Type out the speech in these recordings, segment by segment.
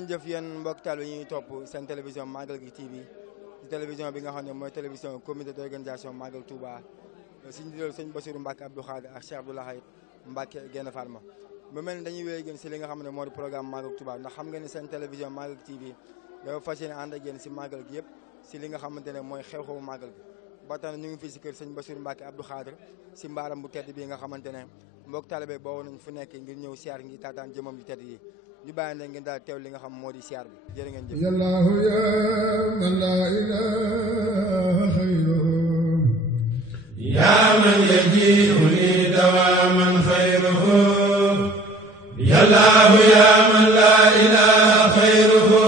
jëf yéen mbokk taal yi ñuy topp seen télévision Magal gi TV di télévision bi nga xam ne mooy télévision comité d'organisation Magal Touba si ndigal sëñ Bassirou Mbacke Abdou Khadre ak Cheikh Abdou Lahad Mbacke Gaïndé Fatma mu mel ni dañuy wéy gën si li nga xam ne moo di programme Magal Touba ndax xam nga ni seen télévision Magal TV dafa fas yéene ànd ak yéen si Magal gi yëpp si li nga xamante ne mooy xew-xewu Magal gi ba tax na ñu ngi fii si kër sëñ Bassirou Mbacke Abdou Khadre si mbaaram bu tedd bi nga xamante ne mbokk talibé boo nañ fu nekk ngir ñëw siyaar ngi taataan jëmam yu tedd yi ñu bàyyi na ngeen daal teew li nga xam moo di siyaar bi jërë ngeen jëf yallahu ya man la ilaha khayru ya man yaji'u li dawaman khayruhu yallahu ya man la ilaha khayruhu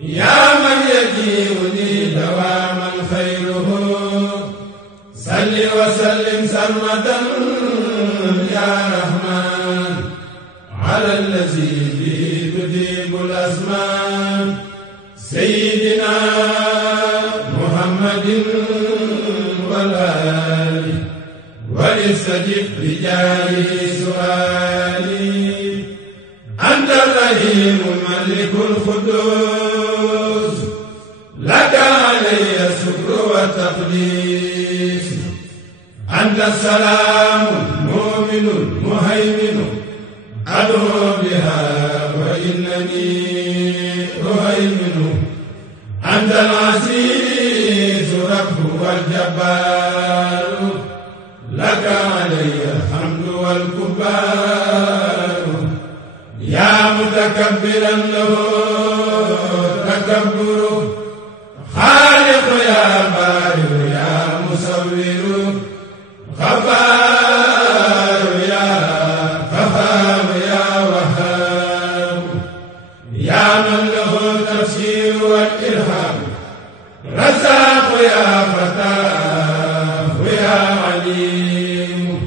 ya man yaji'u li dawaman khayruhu salli wa sallim sarmadan ya rahman على الذي به تجيب الأزمان سيدنا محمد والآل ولستجب رجالي سؤالي أنت الرحيم الملك القدوس لك علي الشكر والتقديس أنت السلام المؤمن المهيمن أدعو بها وإنني أهيمن أنت العزيز رب والجبار لك علي الحمد والكبار يا متكبرا له تكبر خالق يا بارئ يا مصور غفار يا غفار يا من له التفسير والإلهام رزاق يا فتاه يا عليم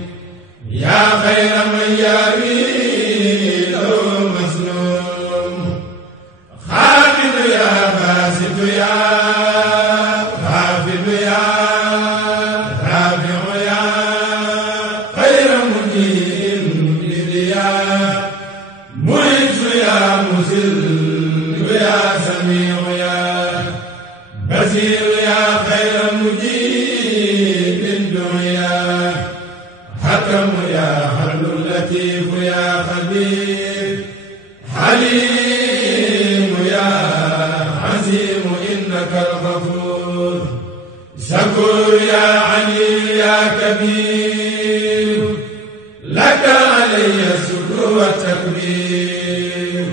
يا خير من يروي له مسلوم خافض يا باسط يا خافض يا رافع يا خير مجيب للياء معز يا مذل يا سميع يا بصير يا خير مجيب الدنيا حكم يا حل لطيف يا خبير حليم يا عزيم إنك الغفور شكور يا عليم يا كبير لك علي الشكر والتكبير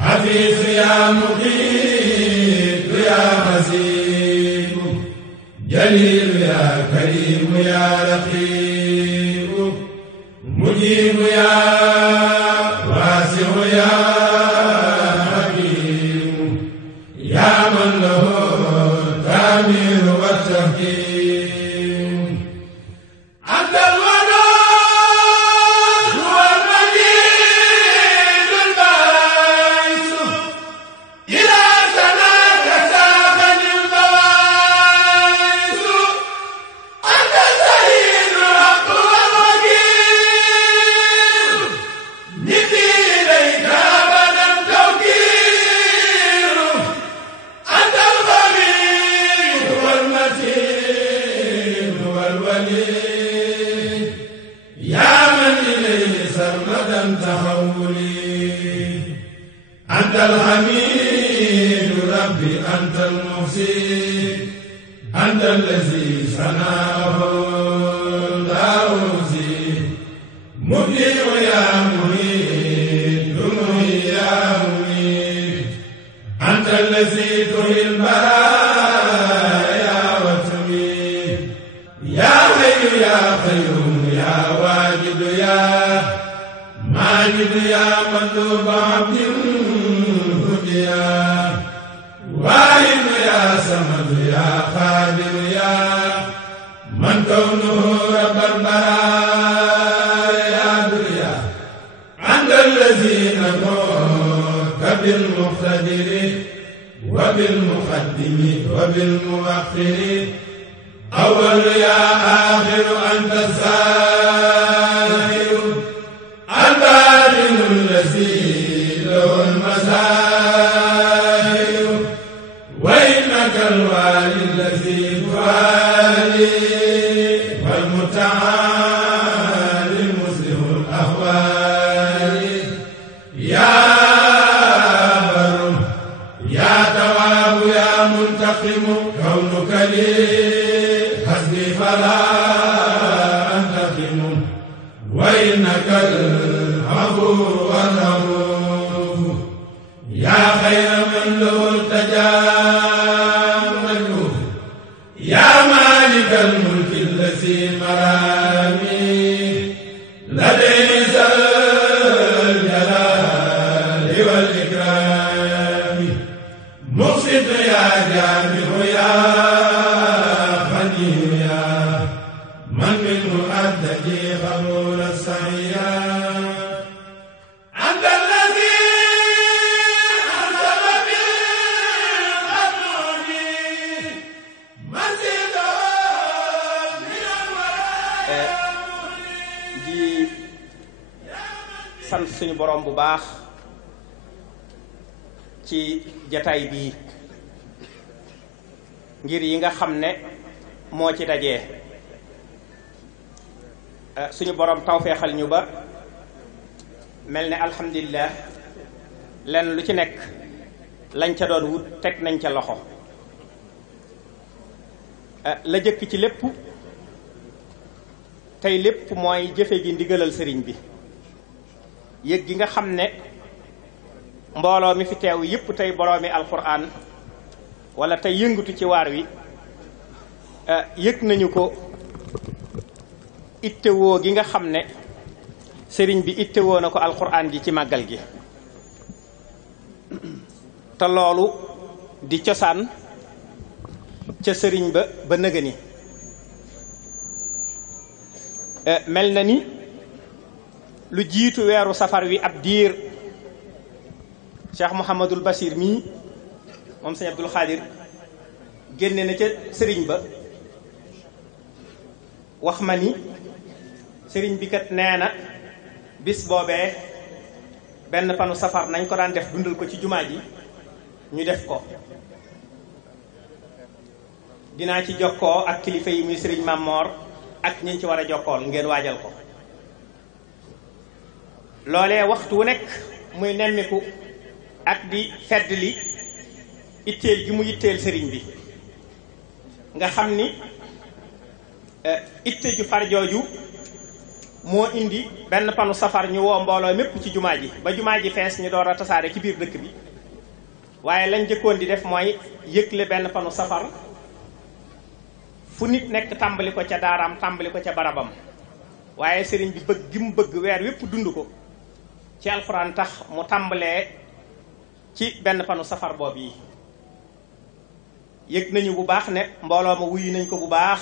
حفيظ يا مقيت يا مزيد جليل يا كريم يا رقيب مجيب يا واسع يا حكيم يا من له التامير والتفكير أنت أنت الحميد ربي أنت المحسن أنت الذي صنعه داوزي مبدئ يا مهيد محيي يا مميت أنت الذي تحيي البرايا وتميت يا حي يا قيوم يا واجد يا ماجد يا مطلوب عبد هديا واحد يا صمد يا قادر يا من كونه رب البرايا دريا عند الذين نوك بالمقتدر وبالمقدم وبالمؤخر أول يا آخر أنت الظاهر الباطن الذي له منتقم كونك لي حسبي فلا أنتقم وإنك العفو والرؤوف يا خير من له التجامل يا مالك الملك الذي مرامي لديه ذا الجلال والإكرام مقسط يا جامع يا غني يا من منه أرتجي قبول السعيان أنت الذي أنزل بالقانون مسجدا من الولاء di sant suñu borom bu baax ci jataay bii ngir yi nga xam ne moo ci dajee suñu borom tawfeexal ñu ba mel ne alhamdulilah lenn lu ci nekk lañ ca doon wut teg nañ ca loxo la jëkk ci lépp tey lépp mooy jëfe gi ndigalal sëriñ bi yëg gi nga xam ne mbooloo mi fi teew yépp tey boroomi alquran wala tey yëngatu ci waar wi yëg nañu ko ittewoo gi nga xam ne sëriñ bi ittewoo na ko alquran ji ci màggal gi te loolu di cosaan ca sëriñ ba nëgëni mel na ni lu jiitu weeru safar wi ab diir Cheikh Mouhamadul Bachir mii moom sëñ Abdul Xaadir génne na ca sëriñ ba wax ma ni sëriñ bi kat nee na bis boobee benn panu safar nañ ko daan def dundal ko ci jumaa ji ñu def ko dinaa ci jokkoo ak kilifa yi muy sëriñ Mamor ak ñi ci war a jokkool ngeen waajal ko loolee waxtu wu nekk muy nemmiku ak di fedd li itteel gi mu itteel sëriñ bi nga xam ni itte ju far jooju moo indi benn panu safar ñu woo mbooloo mépp ci jumaa ji ba jumaa ji fees ñu door a tasaare ci biir dëkk bi waaye lañ jëkkoon di def mooy yëgle benn panu safar fu nit nekk tàmbali ko ca daaraam tàmbali ko ca barabam waaye sëriñ bi bëgg gi mu bëgg weer wépp dund ko ci alxuraan tax mu tàmbalee ci benn panu safar boobu yi yëg nañu bu baax ne mbooloo ma wuyu nañ ko bu baax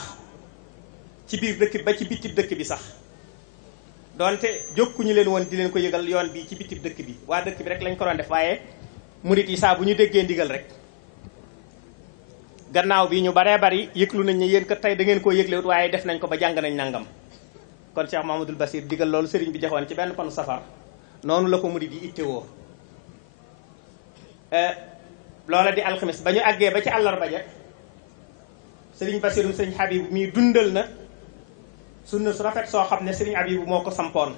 ci biir dëkk bi ba ci bitib dëkk bi sax doonte jokkuñu leen woon di leen ko yëgal yoon bi ci bitib dëkk bi waa dëkk bi rek lañ ko doon def waaye murit yi saa bu ñu déggee ndigal rek gannaaw bi ñu baree bari yëglu nañ ne yéen kat tey da ngeen koo yëglewut waaye def nañ ko ba jàng nañ nangam kon Cheikh Mahamadul Basir digal loolu sëriñ bi joxoon ci benn panu safar noonu la ko murit yi ittewoo loola di alxamis ba ñu àggee ba ci àllarba ja sëriñ Basirum sëriñ Habibu mii dundal na sunna su rafet soo xam ne sëriñ Habibu moo ko sampoon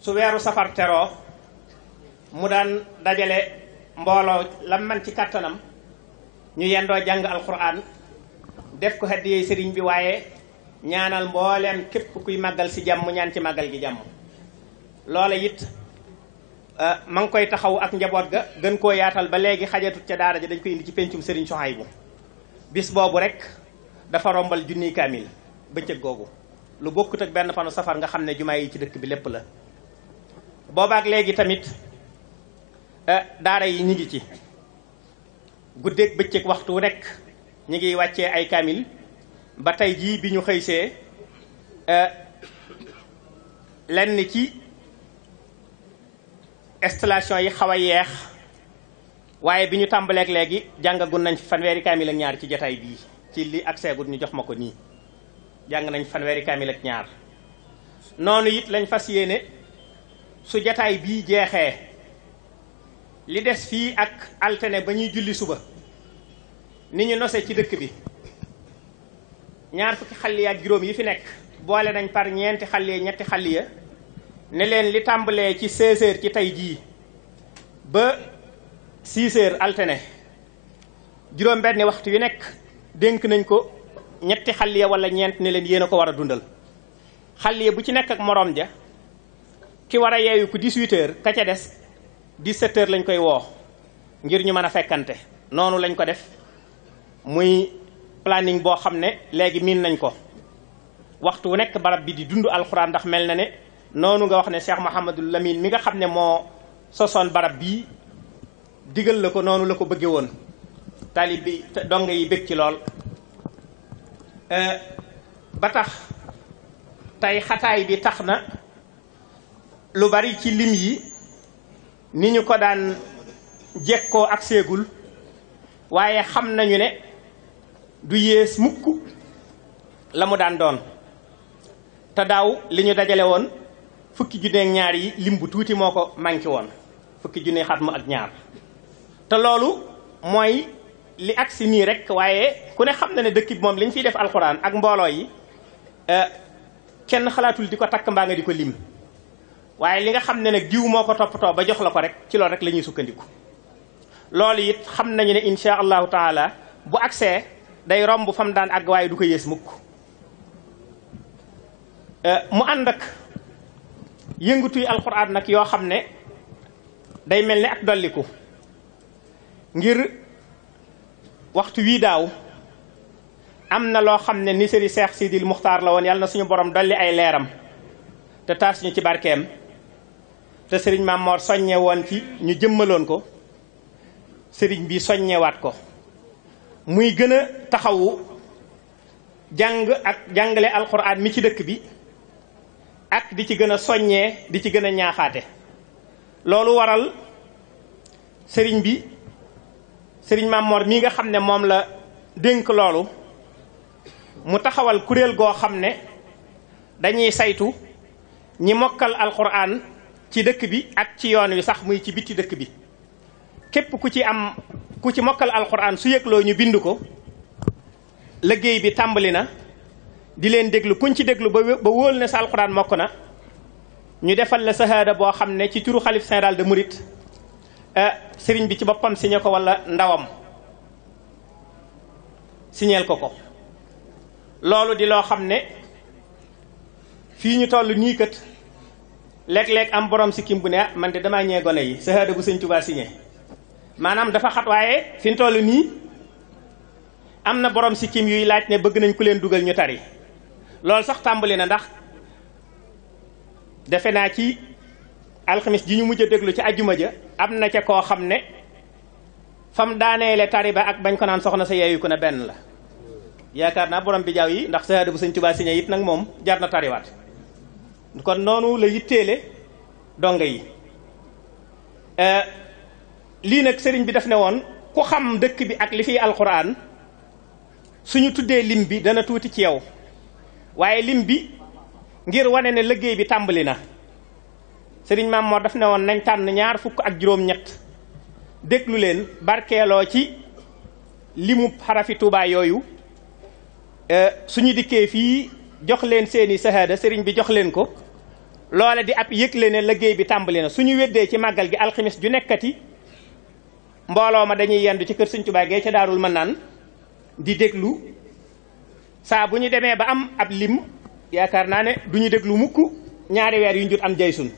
su weeru safar teroo mu daan dajale mbooloo la man ci kàttanam ñu yendoo jàng alquran def ko haddiyee sëriñ bi waaye ñaanal mbooleem képp kuy màggal si jàmm ñaan ci màggal gi jàmm loola it ma ngi koy taxaw ak njaboot ga gën koo yaatal ba léegi xajatut ca daara ja dañ koy indi ci pencum sëriñ Sohaybu bis boobu rek dafa rombal junniy kaamil bëccëg googu lu bokkut ak benn panu safar nga xam ne jumaa yi ci dëkk bi lépp la boobaak léegi tamit daara yi ñi ngi ci guddeeg bëccëg waxtu nekk ñi ngi wàccee ay kaamil ba tey jii bi ñu xëysee lenn ci installation yi xaw a yeex waaye bi ñu tàmbaleek léegi jàngagun nañ fanweeri kaamil ak ñaar ci jataay bii ci li ak seegut ñu jox ma ko nii jàng nañ fanweeri kaamil ak ñaar noonu it lañ fas yéene su jataay bii jeexee li des fii ak altine ba ñuy julli suba ni ñu nose ci dëkk bi ñaar fukki xalliya ak juróom yi fi nekk boole nañ par ñeenti xalliya ñetti xalliya ne leen li tàmbalee ci 16h ci tey jii ba 6h altine juróom-benni waxtu yu nekk dénk nañ ko ñetti xalliya wala ñeent ne leen yéen a ko war a dundal. xalliya bu ci nekk ak moroom ja ki war a yeewu ko 18h ka ca des 17h lañ koy woo ngir ñu mën a fekkante. noonu lañ ko def muy planning boo xam ne léegi miin nañ ko waxtu wu nekk barab bi di dund alxuraan ndax mel na ne noonu nga wax ne Cheikh Mouhamadul Lamine mi nga xam ne moo sosoon barab bii digal la ko noonu la ko bëggee woon taalib bi dong yi bëgg ci lool ba tax tey xataay bi tax na lu bari ci lim yi ni ñu ko daan jekkoo ak seegul waaye xam nañu ne du yées mukk la mu daan doon te daaw li ñu dajale woon fukki junne ak ñaar yi lim bu tuuti moo ko manqué woon fukki junne xatma ak ñaar te loolu mooy li agsi nii rek waaye ku ne xam na ne dëkk bi moom li ñu fiy def alxuraan ak mbooloo yi kenn xalaatul di ko takk mbaa nga di ko lim waaye li nga xam ne nag diw moo ko toppatoo ba jox la ko rek ci loolu rek la ñuy sukkandiku loolu it xam nañu ne insha allahu taala bu agsee day romb fam daan àgg waaye du ko yées mukk mu ànd ak yëngutuy alxuraan nag yoo xam ne day mel ni ak dolliku ngir waxtu wii daaw am na loo xam ne ni sëriñ Seex Sidil Muxtaar la woon yàlla na suñu borom dolli ay leeram te taas ñu ci barkeem te sëriñ Maam Moor soññe woon ci ñu jëmmaloon ko sëriñ bi soññewaat ko muy gën a taxawu jàng ak jàngale alxuraan mi ci dëkk bi ak di ci gën a soññee di ci gën a ñaaxaate loolu waral sëriñ bi sëriñ Maam Moor mii nga xam ne moom la dénk loolu mu taxawal kuréel goo xam ne dañuy saytu ñi mokkal alxuraan ci dëkk bi ak ci yoon wi sax muy ci bitti dëkk bi képp ku ci mokkal alxuraan su yëgloo ñu bind ko liggéey bi tàmbali na di leen déglu kuñ ci déglu ba wóol ne sa alxuraan mokk na ñu defal la sahaada boo xam ne ci turu xalif général de Mouride sëriñ bi ci boppam signé ko wala ndawam signeel ko loolu di loo xam ne fii ñu toll nii kat léeg-léeg am borom sikkim bu ne man de damaa ñee gone yi sahaada bu sëñ Tuubaa signé maanaam dafa xat waaye fi ñu toll nii am na borom sikkim yuy laaj ne bëgg nañ ku leen dugal ñu tari loolu sax tàmbali na ndax defe naa ci alxamis ji ñu mujj a déglu ci ajjuma ja am na ca koo xam ne fam daaneele tari ba ak bañ ko naan soxna sa yeeyu ko ne benn la yaakaar naa borom bi jaaw yi ndax sahaada bu sëñ Tuubaa signé it nag moom jar na tariwaat kon noonu la yitteele donga yi lii nag sëriñ bi daf ne woon ku xam dëkk bi ak li fiy alxuraan suñu tuddee lim bi dana tuuti ci yow waaye lim bi ngir wane ne liggéey bi tàmbali na sëriñ Maam Moor daf ne woon nañ tànn 27 déglu leen barkeeloo ci limu xarafi Tuubaa yooyu suñu dikkee fii jox leen seeni sahaada sëriñ bi jox leen ko loola di ab yëgle ne liggéey bi tàmbali na suñu weddee ci màggal gi alxamis ju nekkati mbooloo ma dañuy yendu ci kër sëñ Tuubaa gee ca Daarul Manaan di déglu saa bu ñu demee ba am ab lim yaakaar naa ne du ñu déglu mukk 2 weer yu ñu jot am jaysun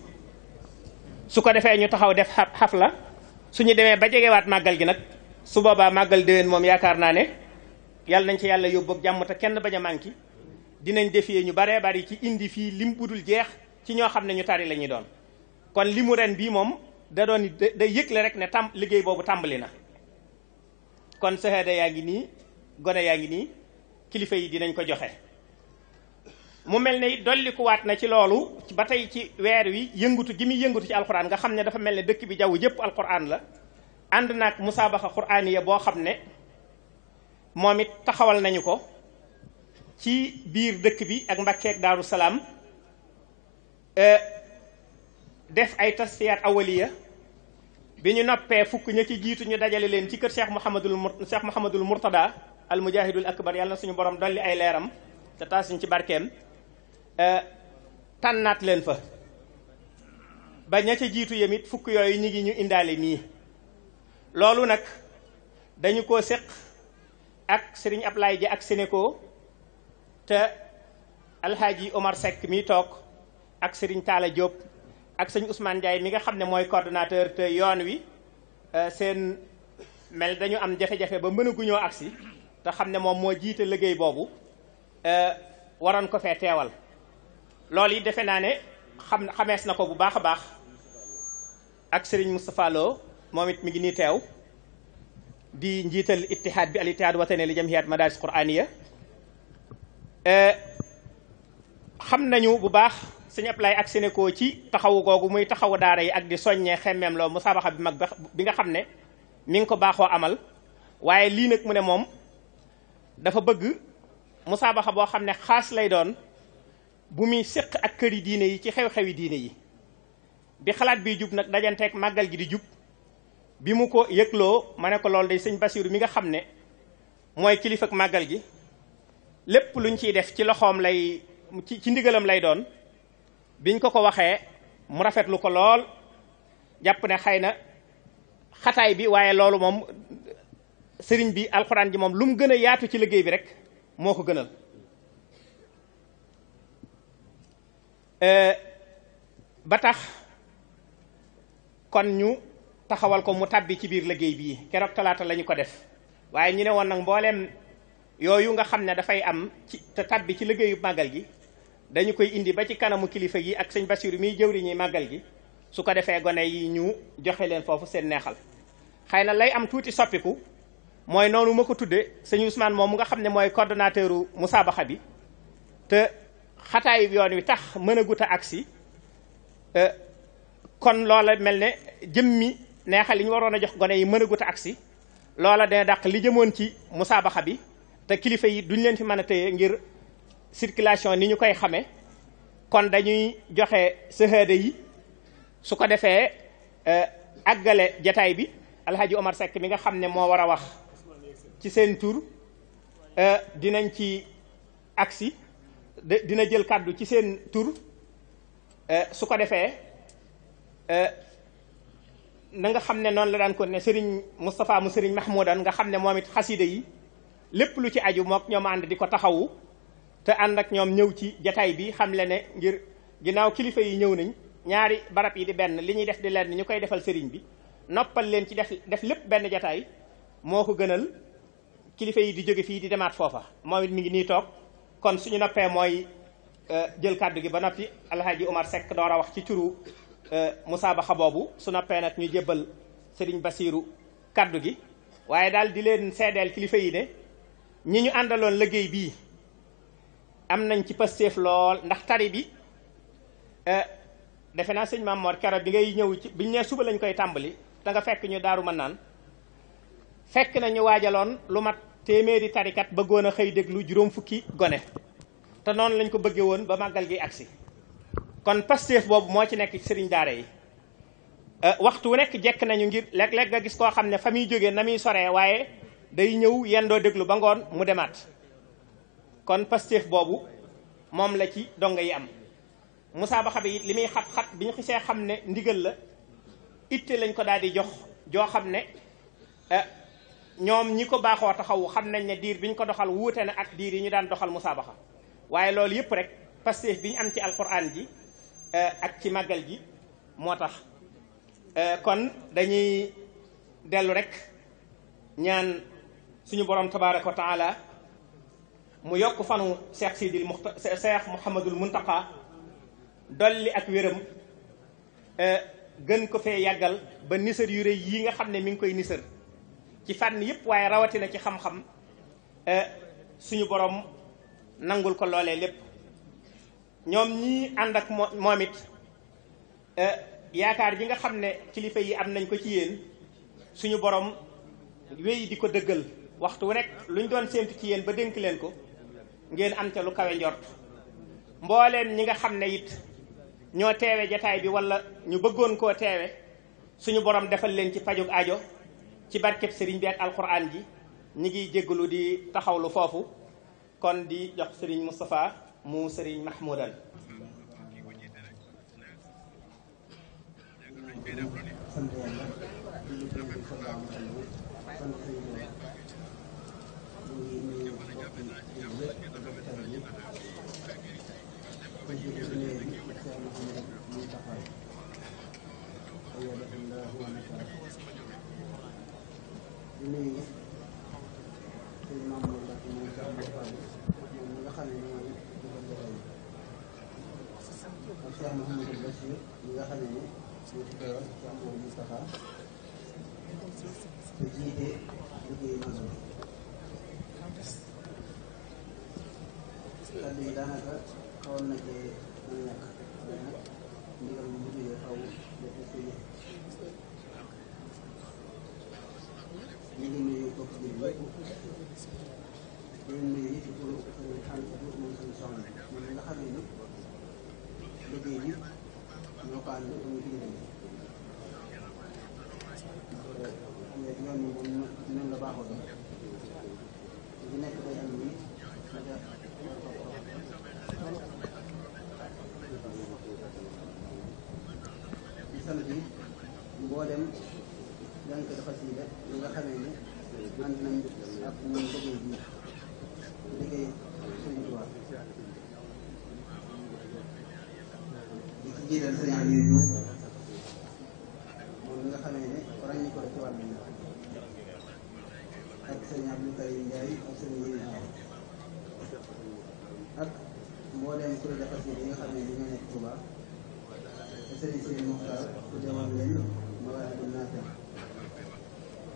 su ko defee ñu taxaw def xafla suñu demee ba jegewaat màggal gi nag su boobaa màggal déwén moom yaakaar naa ne yàlla nañ ci yàlla yóbbu ak jàmm te kenn bañ a manqué dinañ defee ñu baree bari ci indi fii lim budul jeex ci ñoo xam ne ñu tari la ñuy doon kon limu ren bii moom da doon day yëgle rek ne liggéey boobu tàmbali na kon sahaada yaa ngi nii gone yaa ngi nii kilifa yi dinañ ko joxe mu mel ne dollikuwaat na ci loolu ba tey ci weer wi yëngutu gi muy yëngutu ci alquran nga xam ne dafa mel ne dëkk bi jaww jëpp alquran la ànd naag musaabaxa quraaniya boo xam ne moom it taxawal nañu ko ci biir dëkk bi ak Mbàkke ak Daaru Salaam def ay tasfiyaat awaliya bi ñu noppee fukk ña ci jiitu ñu dajale leen ci kër Cheikh Mouhamadul Mourtada al mujahidul akbar yàlla na suñu borom dolli ay leeram te taasuñ ci barkeem tànnaat leen fa ba ña ca jiitu yamit fukk yooyu ñi ngi ñu indaale nii loolu nag dañu ko séq ak sëriñ Ablaye ji ak Sénéko te alhaaji Omar Seck mi toog ak sëriñ Talla Diop ak sëñ Ousmane Ndiaye mi nga xam ne mooy coordonnateur te yoon wi seen mel dañu am jafe-jafe ba mënaguñoo agsi te xam ne moom moo jiite liggéey boobu waroon ko fee teewal loolu yi defe naa ne xamees na ko bu baax a baax ak sëriñ Moustapha Lo moom it mi ngi nii teew di njiital ittihaad bi al ittihaad watani li jamhiyat madaris qur'aniya xam nañu bu baax sëñ Ablaye ak Sénéko ci taxawu googu muy taxawu daara yi ak di soññee xemmeem loo musaabaxa bi mag bi nga xam ne mi ngi ko baaxoo amal waaye lii nag mu ne moom dafa bëgg musaabaxa boo xam ne xaas lay doon bu muy séq ak këri diine yi ci xew-xewi diine yi bi xalaat bi jub nag dajanteeg màggal gi di jub bi mu ko yëgloo ma ne ko loolu day sëñ Basiru mi nga xam ne mooy kilifa ak màggal gi lépp luñ ciy def ci loxoom lay ci ndigalam lay doon biñ ko waxee mu rafetlu ko lool jàpp ne xëy na xataay bi waaye loolu moom sëriñ bi alxuraan ji moom lu mu gën a yaatu ci liggéey bi rek moo ko gënal ba tax kon ñu taxawal ko mu tàbbi ci biir liggéey bii keroog talaata lañu ko def waaye ñu ne woon nag mbooleem yooyu nga xam ne dafay am ci te tàbbi ci liggéeyu màggal gi dañu koy indi ba ci kanamu kilifa gi ak sëñ Basiru miy jëwriñi màggal gi su ko defee gone yi ñu joxe leen foofu seen neexal xëy na lay am tuuti soppiku mooy noonu ma ko tudde sëñ Ousmane moom mu nga xam ne mooy coordonnateur musaabaxa bi te xataayu yoon wi tax mën a gut a agsi kon loola mel ne jëmmi neexal yi ñu waroon a jox gone yi mën a gut a agsi loola dina dàq li jëmoon ci musaabaxa bi te kilifa yi duñ leen fi mën a téye ngir circulation ni ñu koy xame kon dañuy joxe sëhëda yi su ko defee àggale jataay bi alhaji Omar Seck mi nga xam ne moo war a wax ci seen tur dinañ ci agsi dina jël kàddu ci seen tur su ko defee na nga xam ne noonu la daan ko ne Serigne Moustapha mu Serigne Mahmoudan nga xam ne moom it xaside yi lépp lu ci aju mook ñoom ànd di ko taxawu te ànd ak ñoom ñëw ci jataay bi xam le ne ngir ginnaaw kilifa yi ñëw nañ ñaari barab yi di benn li ñuy def di leen ñu koy defal sëriñ bi noppal leen ci def lépp benn jataay moo ko gënal kilifa yi di jóge fii di demaat foofa moom it mi ngi nii toog kon suñu noppee mooy jël kàddu gi ba noppi alhaji Omar Seck door a wax ci turu musaabaxa boobu su noppee nag ñu jébbal sëriñ Basiru kàddu gi waaye daal di leen seedeel kilifa yi ne ñi ñu àndaloon liggéey bii am nañ ci pasteef lool ndax tari bi defe naa sëñ Maam Mor keroog bi ngay ñëw ci biñ ne suba lañ koy tàmbali da nga fekk ñu daaru mën naan fekk na ñu waajaloon lu mat téeméeri tarikat bëggoon a xëy déglu juróom fukki gone te noonu lañ ko bëggee woon ba màggal gi agsi kon pasteef boobu moo ci nekk ci sëriñ daara yi waxtu wu nekk jekk nañu ngir léeg-léeg nga gis koo xam ne fa muy jógee na muy soree waaye day ñëw yendoo déglu ba ngoon mu demaat kon pasteef boobu moom la ci donga yi am musaabaxa bi li muy xat-xat bi ñu xisee xam ne ndigal la itte lañ ko daal di jox joo xam ne ñoom ñi ko baaxoo taxawu xam nañ ne diir bi ñu ko doxal wuute na ak diir yi ñu daan doxal musaabaxa waaye loolu yëpp rek pasteef bi ñu am ci alquran ji ak ci màggal gi moo tax kon dañuy dellu rek ñaan suñu borom tabaraka wa taala mu yokk fanu Cheikh Mouhamadul Muntaqa dolli ak wéram gën ko fee yàggal ba nisër yu rëy yi nga xam ne mi ngi koy nisër ci fànn yëpp waaye rawatina ci xam-xam suñu borom nangul ko loolee lépp ñoom ñii ànd ak moom it yaakaar ji nga xam ne kilifa yi am nañ ko ci yéen suñu borom wéy di ko dëggal waxtu wu nekk luñ doon séentu ci yéen ba dénk leen ko ngeen am ca lu kawe njort mbooleem ñi nga xam ne it ñoo teewe jataay bi wala ñu bëggoon koo teewe suñu borom defal leen ci pajug aajo ci barkeb sëriñ bi ak alquran ji ñi ngi jéggalu di taxawlu foofu kon di jox sëriñ Moustapha mu sëriñ Mahmoudan sant yàlla sant sëriñ bi ñu ngi nuyu mbokk yi yëpp mbokk taal bi kon jiitu si nuyu bi Cheikh Mouhamed Moustapha ayyadahu wa nasara di nuyu sëñ Mamour Mbacke moom Cheikh Moustapha moom mi nga xam ne mooy dugal jotaay ak Cheikh Mouhamadou Bachir mi nga xam ne moo ci teewal Cheikh Mouhamadou Moustapha te jiite liggéey magal kàddu yi daanaka xawoon na cee mën a ñàkk waaye nag ndigal mu jógee xaw def ci ñu ngi nuyu bokk ji yëpp di leen nuyu ci turu sëriñ Xamsatu moom suñu soxna moom mi nga xam ne ni liggéey bi ñoo ko ànd ñu ci liggéey yoon yi moom noonu la baaxoo doon ci nekk day am ni di sant bi mboolem jàngkat xasida yi nga xamee ne ànd nañ ak ñun liggéey bi liggéey Sëriñ Tuubaa di ci jiital Sëriñ Aliou Diouf moom mi nga xamee ne ràññi ko ci wàll bi ak Sëriñ Abdou Karim Ndiaye ak Sëriñ Yéen ak mboolem kuréel xasida yi nga xam ne dañoo nekk Touba te Sëriñ Sëriñ Muxtaar ku demoon leen ma war a dem naa fekk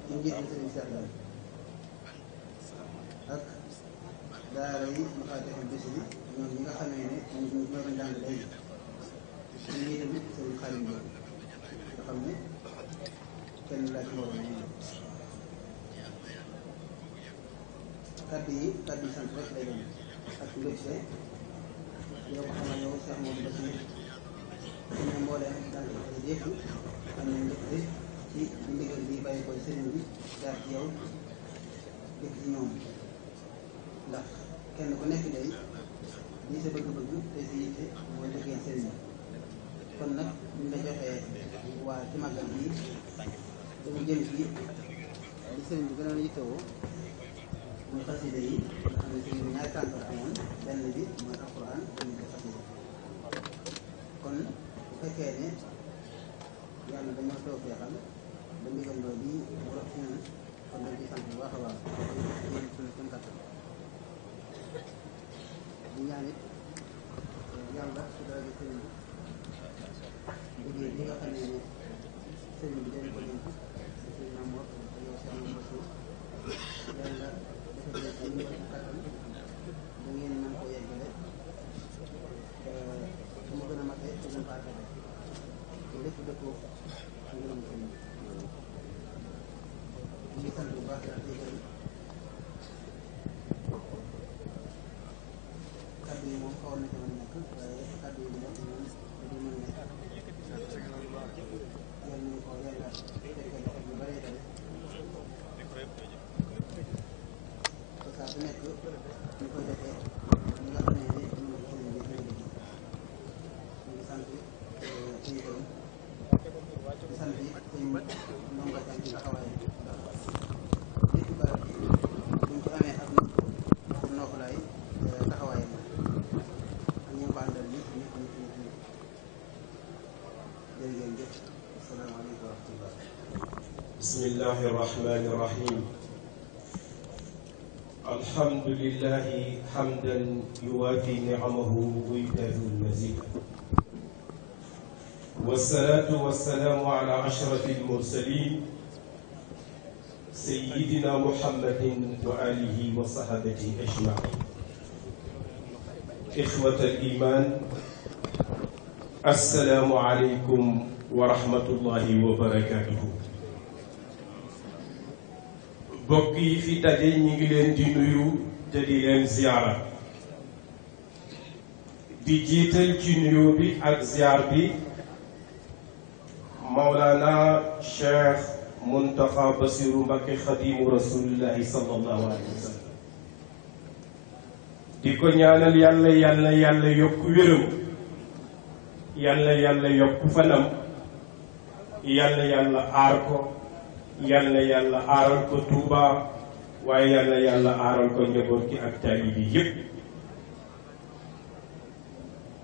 ci njiitu Sëriñ Cheikh Dal ak daara yi Mafatihul Bichri ñoom ñi nga xamee ne ñoo doon jàng léegi ci njiitu Sëriñ Xarim Lo nga xam ne kenn laa ci mbooloo moom kàddu yi sant rek lay doon ak mbégte yow ko xamal yow Cheikh Modou Bachir su ne mbooleem daal di yëpp am nañ mbégte ci ndigal bi bàyyi ko sëriñ bi jaar ci yow dëkk ci ñoom ndax kenn ku nekk day lii sa bëgg-bëgg te si yitte mooy liggéey sëriñ bi kon nag ñu la joxee waa ci màggal bii dañu jëm ci li sëriñ bi gën a yittewoo muy xasida yi nga xam ne sëriñ bi ñaari tànk la amoon benn bi mooy alquran benn bi xasida kon bu fekkee ne yàlla dañoo tawfeexal ba ndigal loolu lii mu rafet ci ñun kon dañ ci sant bu baax a baax yéen suñu seen kattan di ñaan it yàlla su dara sëriñ bi liggéey bi nga xam ne sëriñ bi dañ ko dénk sëriñ Mamour ak yow Cheikh Mamour yàlla defal leen ay ndimbal kattan ba ngeen mën koo yeggale su ma gën a matee te gën ko àggale te lépp dëppoo ngërëm sëriñ bi ñu ngi sant bu baax daal di gërëm kàddu yi moom xawoon na ci mën a nekk waaye kàddu yi moom dañu mën a nekk yàlla nañu ko yàlla fekkee defal yu bëree bëri te saa su nekk ñu koy defee ñi nga xam ne ni ñu ngi sëriñ bi ñu ngi sant suñu borom di sant yi suñu ndongo tànk ci taxawaay ndax lépp barab bi buñ ci amee ak noppalaay taxawaayam ak ñu ko àndal ñëpp jërëjëf asalaamaaleykum wa rahmatullah. bismillahi rahmani rahim. alhamdulillahi hamdan yuwaafi ni'amahu wa yukafi al-mazid. والصلاة والسلام على أشرف المرسلين سيدنا محمد وآله وصحبه أجمعين. إخوة الإيمان السلام عليكم ورحمة الله وبركاته. bokk yi fi daje ñi ngi leen di nuyu te di leen ziyaara di jiital ci nuyu bi ak ziyaar bi Mawlana Cheikh Muntaxa Basiru Mbakke Xadimu Rasulillahi sallallahu alayhi wa sallam di ko ñaanal yàlla yokk wéram yàlla yokk fanam yàlla aar ko yal na yàlla aaral ko Touba waaye yal na yàlla aaral ko njaboot gi ak taalibe yi yépp.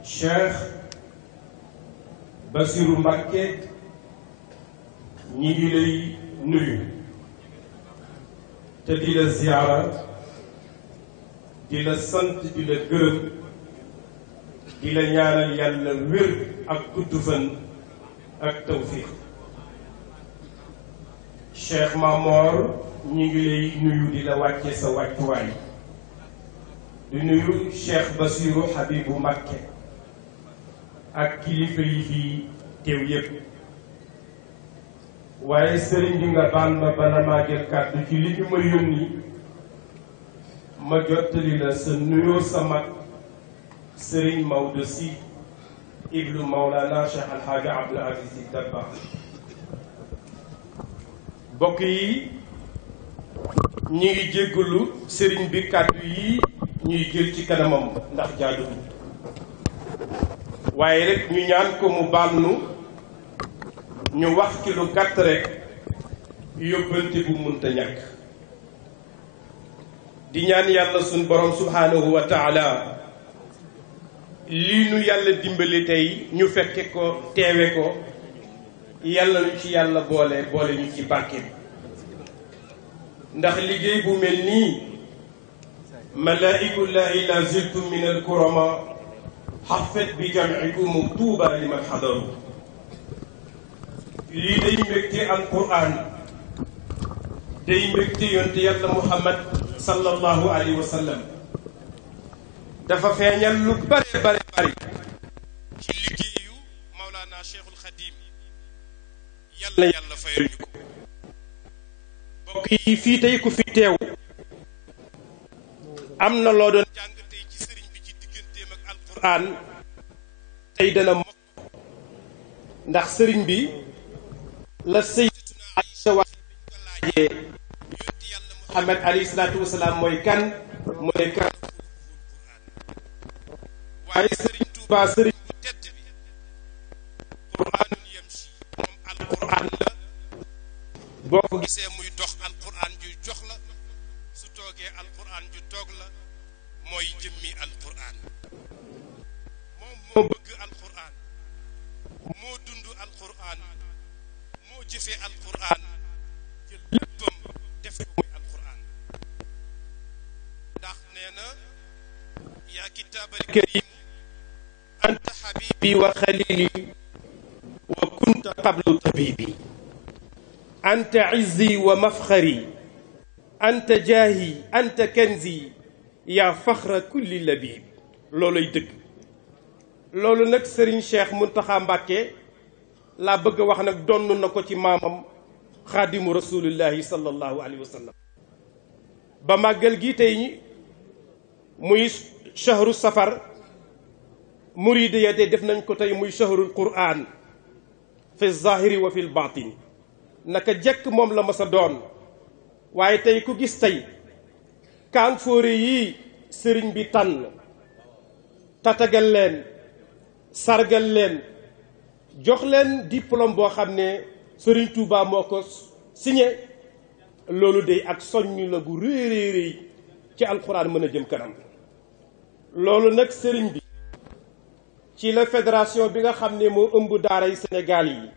Cheikh Bassirou Mbacké ñi ngi lay nuyu te di la ziyaara di la sant di la gërëm di la ñaanal yàlla wér ak gudd fan ak tawfiq. Cheikh Mamor ñi ngi lay nuyu di la wàcce sa wàccuwaay di nuyu Cheikh Bassirou Habibou Mbacké ak kilifa yi fii teew yépp. waaye sëriñ bi nga baal ma bala maa jël kàddu ci li ñu ma yónni ma jottali la sa nuyoo sa mag sëriñ Maodo Sy ibnu Mawlana Cheikh Alhaaji Abdul Aziz Sy Dabakh. bokk yi ñi ngi jéggalu sëriñ bi kàddu yi ñuy jël ci kanamam ndax jaaduwul waaye rek ñu ñaan ko mu baal nu ñu wax ci lu gàtt rek yóbbante bu munta ñàkk. di ñaan yàlla suñ borom subhaanahu wa taala lii nu yàlla dimbali tey ñu fekke ko teewe ko yàlla ñu ci yàlla boole ñu ci barke bi. ndax liggéey bu mel nii malaa'ikullahi la ziltum min al kurama xafet bi jam'ikum tuuba liman xadaru. lii day mbégte alquran day mbégte yonte yàlla muhammad sallallahu alayhi wa sallam dafa feeñal lu bare bare bari ci liggéeyu Maulana Cheikhul Khadim yàlla fayal ñu ko. mbokk yi fii tey ku fi teew am na loo doon jàng tey ci sëriñ bi ci digganteem ak alquran tey dana mokk ndax sëriñ bi la sayyidatuna Aïcha wax ko laajee yonent yàlla Muhammad alayhi salaatu wasalaam mooy kan mu ne kan waaye sëriñ Tuuba sëriñ bu tedd bi quraanun yamshi moom alquran la boo ko gisee muy dox alquran ju jox la su toogee alquran ju toog la mooy jëmmi alquran moom moo bëgg alquran moo dund alquran moo jëfee alquran jël léppam def ko muy alquran ndax nee na yaa kitaabal karim anta habibi wa xalili wa kunta qablu tabibi anta izzi wa mafxari anta jaahi anta kanzi yaa faxra kulli labib. looluy dëgg. loolu nag Serigne Cheikh Mountakha Mbacké laa bëgg a wax nag donn na ko ci maamam xaadimu rasulillahi sallallahu alayhi wa sallam. ba màggal gi tey muy shahru safar muridiya de def nañ ko tey muy shahrul quran fi zahiri wa fi l batin naka jekk moom la masa doon. waaye tey ku gis tey kaan fóore yii sëriñ bi tànn tatagal leen sargal leen jox leen diplôme boo xam ne sëriñ Touba moo ko signé loolu day ak soññ la gu réy ci alxuraan mën a jëm kanam. loolu nag sëriñ bi ci la fédération bi nga xam ne moo ëmb daara yi Sénégal yi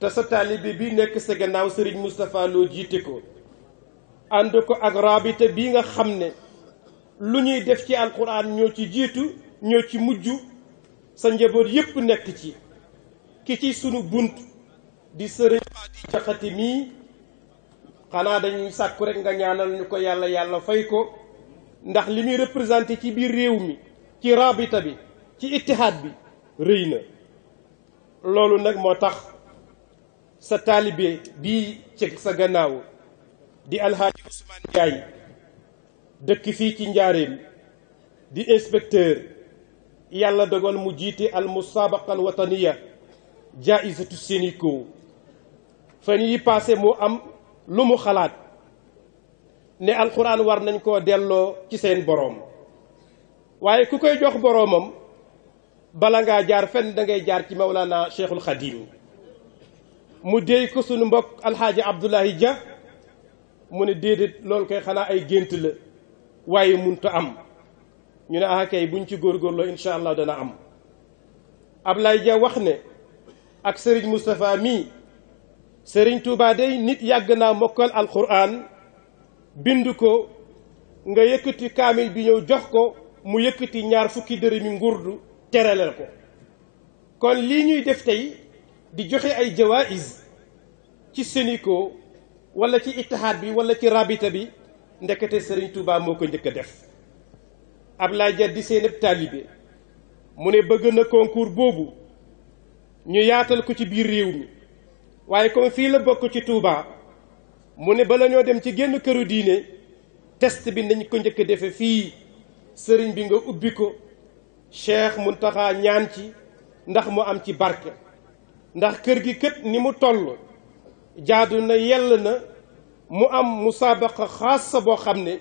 te sa taalibe bi nekk sa gannaaw sëriñ Moustapha Lo jiite ko ànd ko ak rabita bi nga xam ne lu ñuy def ci alquran ñoo ci jiitu ñoo ci mujj sa njaboot yépp nekk ci. ki ci sunu bunt di sëriñ Jaxate mii xanaa dañuy sàkku rek nga ñaanal ñu ko yàlla fay ko ndax li muy représenté ci biir réew mi ci rabita bi ci ittihaad bi rëy na. loolu nag moo tax sa taalibe bii ci sa gannaaw di alhaaji Ousmane Ndiaye dëkk fii ci njaareem di inspecteur yàlla dogal mu jiite al musabaqa al wataniya jaisatu Sénico fan yi passé mu am lu mu xalaat ne alxuraan war nañ koo delloo ci seen boroom waaye ku koy jox boroomam bala ngaa jaar fenn da ngay jaar ci Mawlana Cheikhul Khadim mu déy ko sunu mbokk alxaaji Abdoulaye Dia mu ne déedéet loolu koy xanaa ay gént la waaye munta am ñu ne ah kay buñ ci góorgóorloo incha allah dana am Abdoulaye Dia wax ne ak Serigne Moustapha mii Serigne Touba day nit yàgg naa mokkal alquran bind ko nga yëkkati kaamil bi ñëw jox ko mu yëkkati 20 dërëmi ngurdu teraleel ko kon lii ñuy def tey di joxe ay jawaïs ci Sénico wala ci ittihaad bi wala ci rabita bi ndekete Serigne Touba moo ko njëkk a def Abdoulaye Dia di seen taalibe mu ne bëgg na concours boobu ñu yaatal ko ci biir réew mi waaye comme fii la bokk ci Touba mu ne bala ñoo dem ci génn këru diine test bi nañ ko njëkk a defe fii sëriñ bi nga ubbi ko Cheikh Mountakha ñaan ci ndax mu am ci barke ndax kër gi kët ni mu toll jaadu na yell na mu am musaabaqa xaasa boo xam ne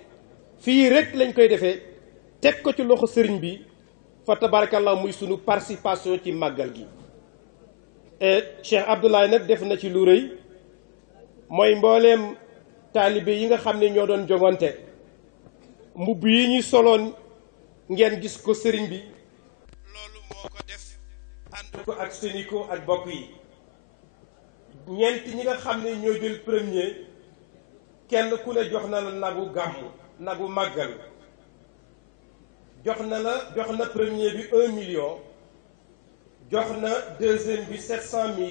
fii rek lañ koy defee teg ko ci loxo sëriñ bi fa tabarakallah muy sunu participation ci màggal gi Cheikh Abdoulaye nag def na ci lu rëy mooy mbooleem taalibe yi nga xam ne ñoo doon jongante mbubb yi ñuy soloon ngeen gis ko sëriñ bi loolu moo ko def ànd ko ak Sénico ak bokk yi ñeent ñi nga xam ne ñoo jël premier kenn ku ne jox na la nagu gàmmu nagu màggal jox na premier bi 1 million jox na deuxième bi 700 000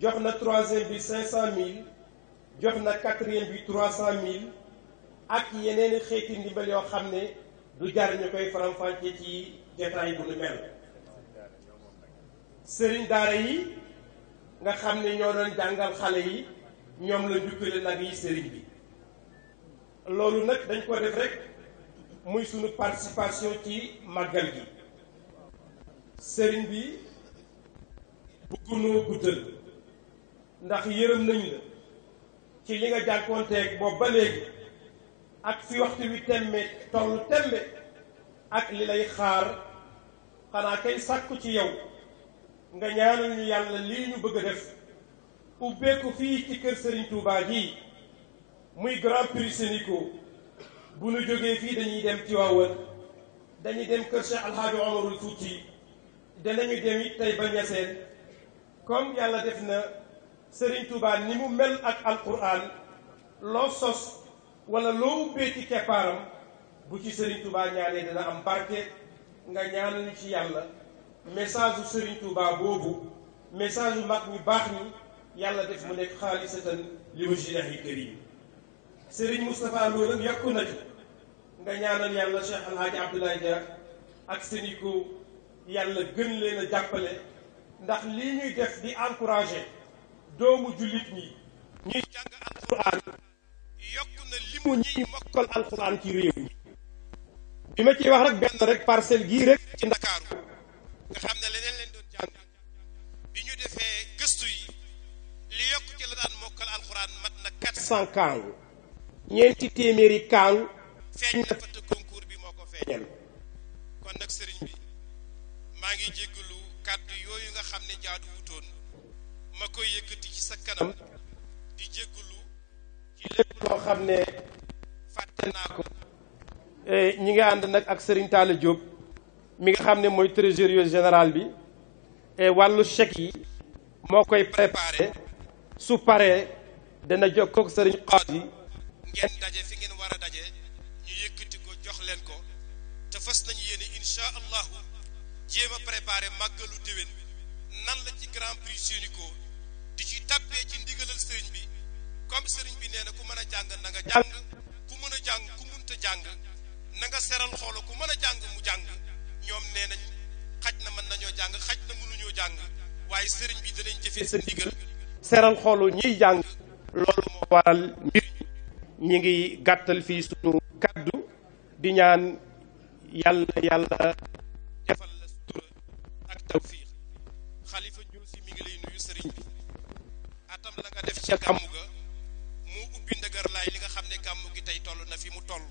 jox na troisième bi 500 000 jox na quatrième bi 300 000 ak yeneen xeeti ndimbal yoo xam ne du jar ñu koy faram-fàcce ci jotaay bu nu mel sëriñ daara yi nga xam ne ñoo doon jàngal xale yi ñoom la njukkale nag yi sëriñ bi loolu nag dañ ko def rek muy sunu participation ci màggal gi sëriñ bi bëggunoo guddal ndax yërëm nañ la ci li nga jànkoonteeg boobu ba léegi ak fi waxtu wi tembe tollu tembe ak li lay xaar xanaa kay sàkku ci yow nga ñaanal ñu yàlla lii ñu bëgg a def ubbeeku fii ci kër Serigne Touba gi muy Grand Prix Sénico bu nu jógee fii dañuy dem Tivaouane dañuy dem kër Cheikh Alhaaji Omarul Fouti danañu dem it tey ba Niassène comme yàlla def na Serigne Touba ni mu mel ak alquran loo sos wala loo ubbee ci keppaaram bu ci Serigne Touba ñaanee dina am barke nga ñaanal ci yàlla message u Serigne Touba boobu message yu mag ñu baax ñi yàlla def mu nekk xaalisatan li wajhillahi karim Serigne Moustapha Lo nag yokku na ci nga ñaanal yàlla Cheikh Alhaji Abdoulaye Dia ak Sénico yàlla gën leen a jàppale ndax lii ñuy def di encouragé doomu jullit ñi ñuy jàng alquran yokk na limu ñiy mokkal alquran ci réew mi bi ma ciy wax rek benn rek parcelle gii rek ci Ndakaaru nga xam ne leneen leen doon jàng bi ñu defee gëstu yi li yokk ci la daan mokkal alquran mat na 400 kaang ñeenti téeméeri kaang feeñ na fa te concours bi moo ko feeñal kon nag sëriñ bi maa ngi jéggalu kàddu yooyu nga xam ne jaadu wutoon ma koy yëkkati ci sa kanam di jéggalu ci lépp loo xam ne fàtte naa ko ñi nga ànd nag ak Serigne Talla Diop mi nga xam ne mooy trésorier général bi wàllu chèque yi moo koy préparé su paree dana jokkoo ak Serigne Khady ngeen daje fi ngeen war a daje ñu yëkkati ko jox leen ko te fas nañu yéene incha allahu jéem a préparé màggalu déwén nan la ci Grand Prix Sénico di ci tàbbee ci ndigalal sëriñ bi comme sëriñ bi nee na ku mën a jàng na nga jàng ku mën a jàng ku munta jàng na nga seral xoolo ku mën a jàng mu jàng ñoom nee nañ xaj na mën nañoo jàng xaj na mënuñoo jàng waaye sëriñ bi danañ jëfee sa ndigal seral xoolu ñiy jàng loolu moo waral mbir ñi ngi gàttal fii sunu kaddu di ñaan yàlla defal la sutura ak tawfiix xalifa ñul si mi ngi lay nuyu sëriñ bi atam la nga def ca gàmmu ga mu ubbi ndëgër laay li nga xam ne gàmmu gi tey toll na fi mu toll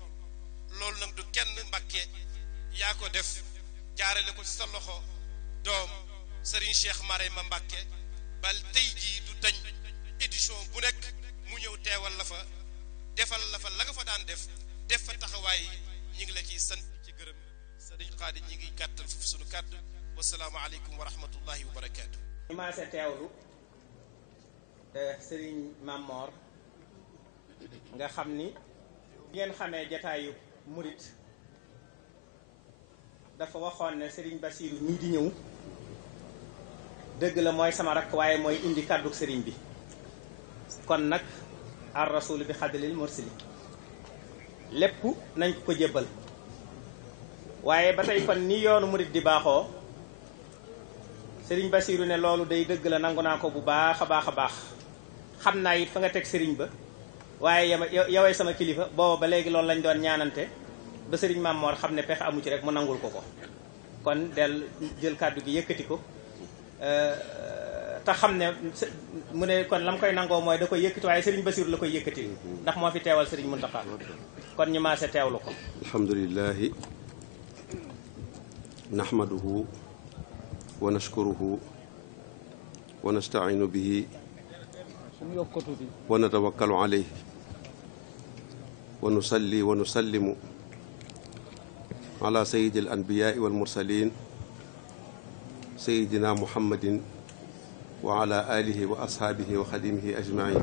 loolu nag du kenn Mbàkke yaa ko def jaarale ko ci sa loxo doom sëriñ Cheikh Marema Mbàkke bal tey jii du dañ édition bu nekk mu ñëw teewal la fa defal la fa la nga fa daan def fa taxawaay ñi ngi la ciy sant ci gërëm sëriñ Xaadim ñi ngi gàttal foofu sunu kàddu wasalaamu aleykum wa rahmatullahi wa barakaatu. ñu maase teewlu sëriñ Mamor nga xam ni ngeen xamee jataayu murit dafa waxoon ne sëriñ Basiiru ñii di ñëw dëgg la mooy sama rakk waaye mooy indi kàdduk sëriñ bi kon nag ar rasul bi xadlil mursili lépp nañ ko jébbal waaye ba tey kon ni yoonu murit di baaxoo sëriñ Basiiru ne loolu day dëgg la nangu naa ko bu baax a baax a baax xam naa it fa nga teg sëriñ ba waaye yowee sama kilifa booba ba léegi loolu lañ doon ñaanante ba sëriñ Mamor xam ne pexe amu ci rek mu nangul ko kon del jël kàddu gi yëkkati ko te xam ne mu ne kon lam koy nangoo mooy da koy yëkkati waaye sëriñ Basiiru la koy yëkkati ndax moo fi teewal sëriñ Muntaxa kon ñu maase teewlu ko. alhamdulillahi nahmaduhu wa nashkuruhu wa nasta'iinu bihi wa natawakkalu alayhi wa nusalli wa nusallimu ala sayyidi al anbiyaai wal mursalin sayyidina muhammadin wa ala alihi wa ashaabihi wa xadimihi ajmain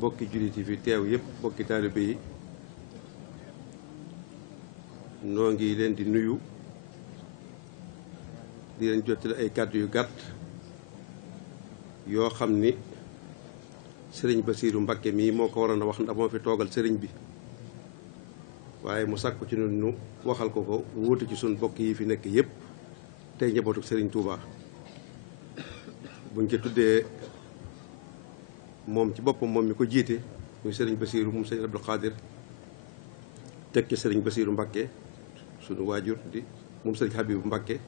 bokki jullit yi fi teew yépp bokki taalibe yi noo ngi leen di nuyu di leen jottali ay kàddu yu gàtt yoo xam ni sëriñ Basiiru Mbakke mii moo ko waroon a wax ndax moo fi toogal sëriñ bi waaye mu sàkku ci ñun nu waxal ko ko wuute ci suñ bokk yi fi nekk yépp tey njabootu sëriñ Touba buñ ci tuddee moom ci boppam moom mi ko jiite muy sëriñ Basiiru moom sëriñ Abdul Xaadir teg ci sëriñ Basiiru Mbakke sunu waajur di moom sëriñ Habibu Mbakke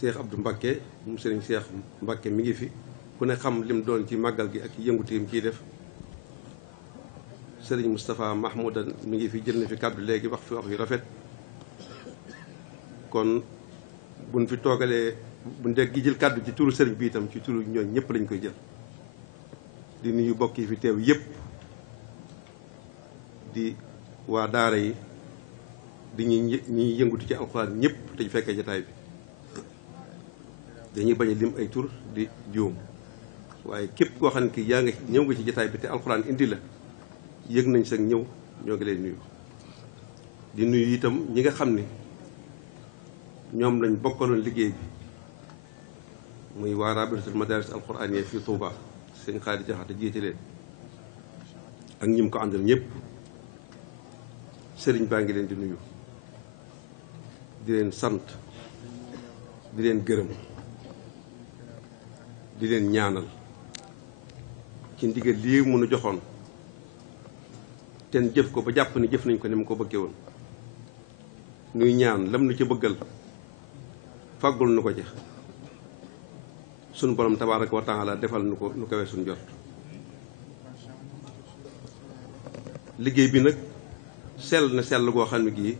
Cheikh Abdou Mbakke moom sëriñ Cheikh Mbakke mi ngi fi ku ne xam lim doon ci màggal gi ak yëngutu yim ciy def sëriñ Moustapha Mahmoudan mi ngi fi jël na fi kàddu léegi wax fi wax yu rafet kon buñ fi toogalee buñ dee gi jël kàddu ci turu sëriñ bi itam ci turu ñooñ ñëpp lañ koy jël di nuyu bokk yi fi teew yëpp di waa daara yi di ñuy yëngutu ci alxuraan ñëpp te ñu fekkee jataay bi dañuy bañ a lim ay tur di juum waaye képp koo xam ne kii yaa nga ñëw nga ci jataay bi te alxuraan indi la yëg nañ sax ñëw ñoo ngi leen nuyu di nuyu itam ñi nga xam ne ñoom lañ bokkaloon liggéey bi muy waa rabitatul madaris alxuraaniyya fii Touba sëñ Xaadi Jaxate jiite leen ak ñim ko àndal ñëpp sëriñ baa ngi leen di nuyu di leen sant di leen gërëm di leen ñaanal ci ndigal lii mun a joxoon ten jëf ko ba jàpp ni jëf nañ ko ni mu ko bëggee woon nuy ñaan lam nu ci bëggal fàggul nu ko ci sunu borom tabaaraka wa taala defal nu ko nu kawee suñ jot liggéey bi nag sell na sell goo xam ne gii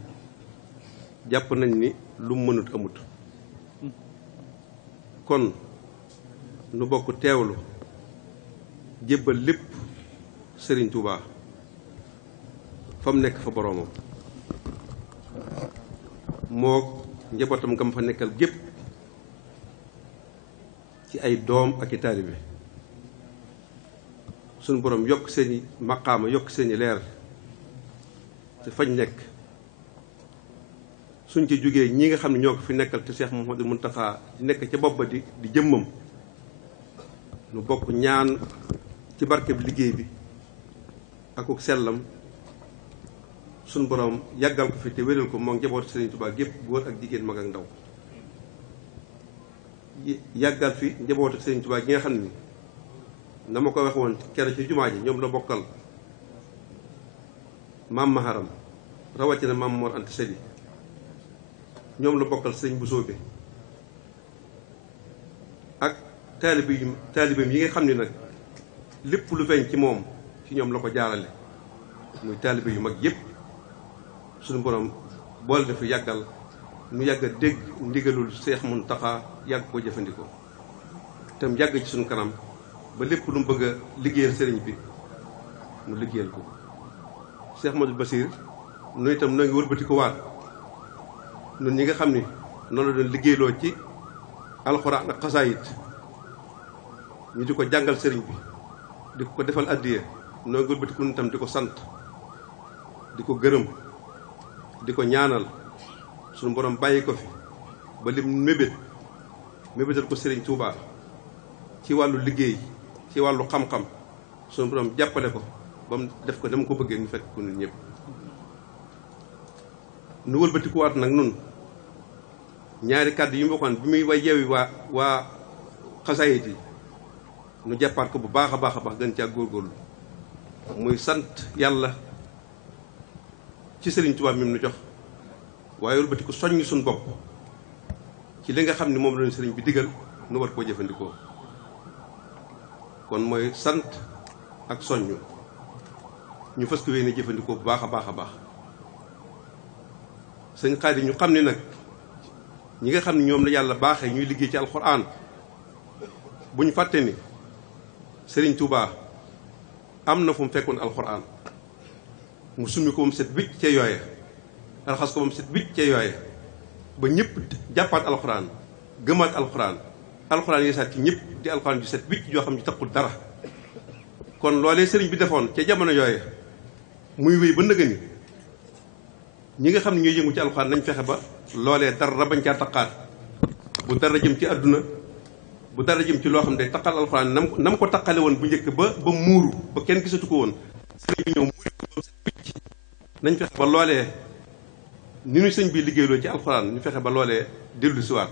jàpp nañ ni lu mu mënut amut kon nu bokk teewlu jébbal lépp sëriñ Touba fa mu nekk fa boroomam moo njabootam nga ma fa nekkal gépp ci ay doom ak i taalibe suñu borom yokk seeni maqaama yokk seeni leer te fañ nekk suñ ci jógee ñi nga xam ne ñoo ko fi nekkal te Cheikh Mouhamadou Mountakha nekk ca bopp ba di jëmmam nu bokk ñaan ci barkeb liggéey bi akuk sellam suñ borom yàggal ko fi te wéral ko moo njabootu Serigne Touba gépp góor ak jigéen mag ak ndaw yàggal fi njabootu Serigne Touba gi nga xam ni na ma ko wax woon kere ci jumaa ji ñoom la bokkal maam Maharam rawatina maam Mor Anta Sali ñoom la bokkal sëñ bu soobe ak taalibeem yi nga xam ni nag lépp lu feeñ ci moom ci ñoom la ko jaarale muy taalibe yu mag yépp suñu borom boole dafa yàggal nu yàgg a dégg ndigalul Seex Muntaxa yàgg ko jëfandikoo tam yàgg ci suñu kanam ba lépp lu mu bëgg a liggéeyal sëriñ bi mu liggéeyal ko. Seex Modou Basir nu itam noo ngi wëlbati ko waat ñun ñi nga xam ni noonu la doon liggéeyloo ci alxuraan ak xasaayit ñu di ko jàngal sëriñ bi di ko defal addiya noo ngi wëlbati ko itam di ko sant di ko gërëm di ko ñaanal suñu borom bàyyi ko fi ba lim mébétal ko sëriñ Touba ci wàllu liggéey ci wàllu xam-xam suñu borom jàppale ko ba mu def ko dama ko bëggee ñu fekk ko ñun ñëpp. nu wëlbatikuwaat nag nun ñaari kàddu yi mu waxoon bi muy way yeewi waa xasaayit yi nu jàppaat ko bu baax a baax a baax gën caa góorgóorlu muy sant yàlla ci sëriñ Touba mi mu nu jox waaye wëlbati ko soññ suñu bopp ci li nga xam ne moom lañu sëriñ bi digal nu war koo jëfandikoo kon mooy sant ak soññ ñu fas ko yéene jëfandikoo bu baax a baax a baax sëñ Xaadim ñu xam ne nag ñi nga xam ne ñoom la yàlla baaxee ñuy liggéey ci alxuraan bu ñu fàtte ni sëriñ Touba am na fu mu fekkoon alxuraan mu summi ko moom set wicc ca yooye raxas ko moom set wicc ca yooye ba ñëpp jàppaat alxuraan gëmaat alxuraan yeesaat ci ñëpp di alxuraan ju set wicc joo xam ne taxul dara kon loolee sëriñ bi defoon ca jamono yooye muy wéy ba nëgë ni ñi nga xam ne ñooy yëngu ci alxuraan nañ fexe ba loolee dara bañ caa taqaat bu dara jëm ci àdduna bu dara jëm ci loo xam ne day taqal alxuraan nam ko taqale woon bu njëkk ba muuru ba kenn gisatu ko woon sëriñ bi ñëw muuri ko moom set wicc nañ fexe ba loolee ni ñu sëñ bi liggéeyloo ci alxuraan ñu fexe ba loolee dellu siwaat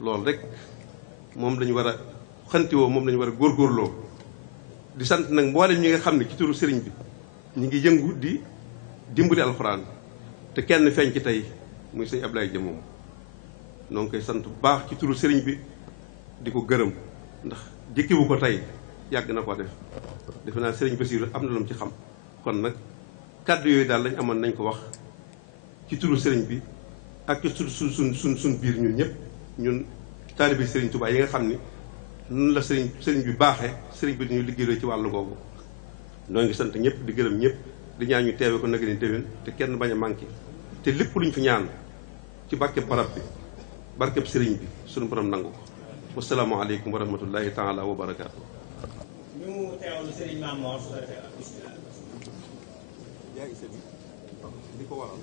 loolu rek moom lañu war a xantiwoo moom lañu war a góorgóorloo di sant nag mboolem ñi nga xam ne ci turu sëriñ bi ñu ngi yëngu di dimbali alxuraan te kenn feeñ ci tey muy sëñ Ablaye Dia moom noo ngi koy sant bu baax ci turu sëriñ bi di ko gërëm ndax jëkkiwu ko tey yàgg na ko def defe naa sëriñ Basiru am na lu mu ci xam kon nag kàddu yooyu daal lañ amoon nañ ko wax ci turu sëriñ bi ak ci turu suñ biir ñun ñëpp ñun taalibe sëriñ Touba yi nga xam ni nun la sëriñ bi baaxee sëriñ bi dañuy liggéeyoo ci wàllu googu noo ngi sant ñëpp di gërëm ñëpp di ñaan ñu teewe ko nag ni déwén te kenn bañ a manqué te lépp luñ fi ñaan ci barkeb barab bi barkeb sëriñ bi suñu borom nangu ko wasalaamaaleykum wa rahmatullahi taala wa barakaatu. ñu teewlu sëriñ Mamour jaay sa bi li ko waral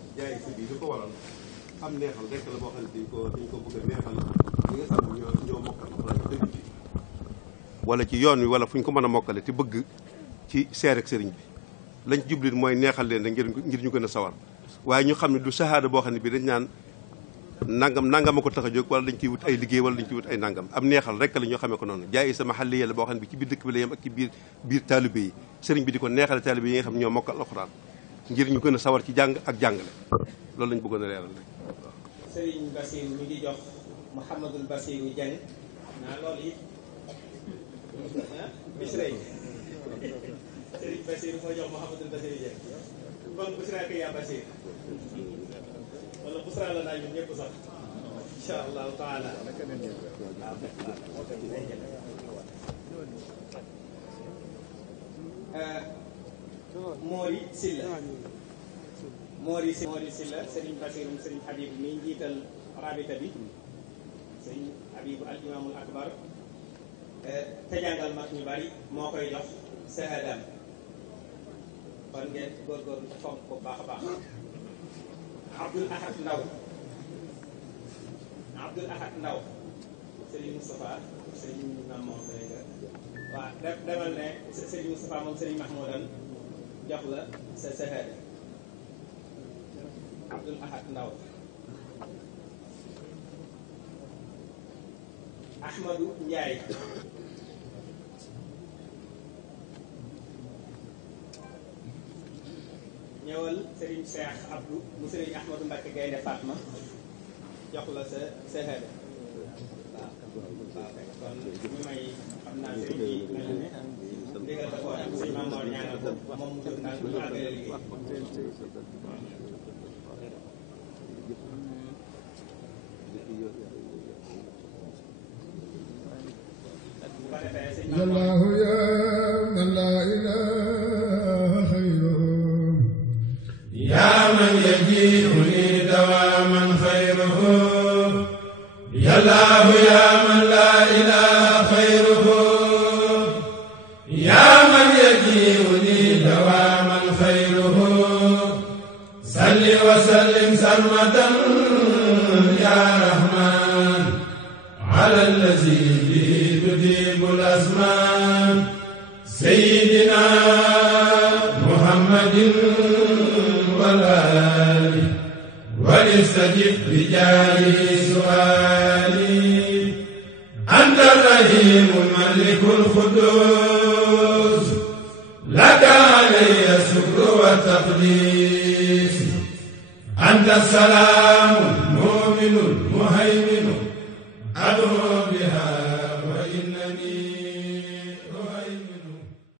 li ko waral am neexal rek la boo xam ne dañ ko bëgg a neexal li nga xam ne ñoo mokkal dëgg bi wala ci yoon wi wala fu ñu ko mën a mokkale te bëgg ci seer ak sëriñ bi lañ ci jublit mooy neexal leen rek ngir ñu gën a sawar waaye ñu xam ne du sahaada boo xam ne bi dañ naan nangam a ko tax a jóg wala dañ ciy wut ay liggéey wala dañ ciy wut ay nangam am neexal rek la ñoo xamee ko noonu jaay sama xale yàlla boo xam ne bi ci biir dëkk bi la yem ak ci biir taalibe yi sëriñ bi di ko neexale taalibe yi nga xam ne ñoo mokkal alxuraan ngir ñu gën a sawar ci jàng ak jàngale loolu lañ bëggoon a leeral rek. Sëriñ Basiru mi ngi jox Mouhamadul Basiru Dieng naa loolu it bisrey Sëriñ Basiru moo jox Mouhamadul Basiru Dieng kon busra ko yaa Basir wala busra la naa ñun ñëpp sax insha allahu taala Mori Silla Sëriñ Basiru Sëriñ Habib mi njiital rabita bi Sëriñ Habibu al imaamul akbar te jàngal mag ñu bari moo koy jox sahadam kon ngeen góorgóorlu ci fonk ko baax a baax Abdul Ahad Ndaw Sëriñ Moustapha Sëriñ Mamour Dega waaw demal ne Sëriñ Moustapha moom Sëriñ Mahmoudan jox la sa sahada Abdul Ahad Ndaw Ahmadou Ndiaye ñëwal Serigne Cheikh Abdou mu Serigne Ahmadou Mbacke Gaynde Fatma jox la sa sahada waaw kon ñu may xam naa Serigne bi mel ne ndigal dafa am Serigne Mamour ñaanal ko moom mu jóg naan bu ñu àggale liggéey يا الله يا من لا إله خيره يا من يجيئني دواما خيره يا الله يا من لا إله خيره يا من يجيئني دواما خيره صل وسلم سرمدا يا رحمن على الذي به تجيب الأزمان سيدنا محمد والآل وليستجب رجالي سؤالي أنت الرحيم الملك القدوس لك علي الشكر والتقديس أنت السلام المؤمن المهيمن أدعو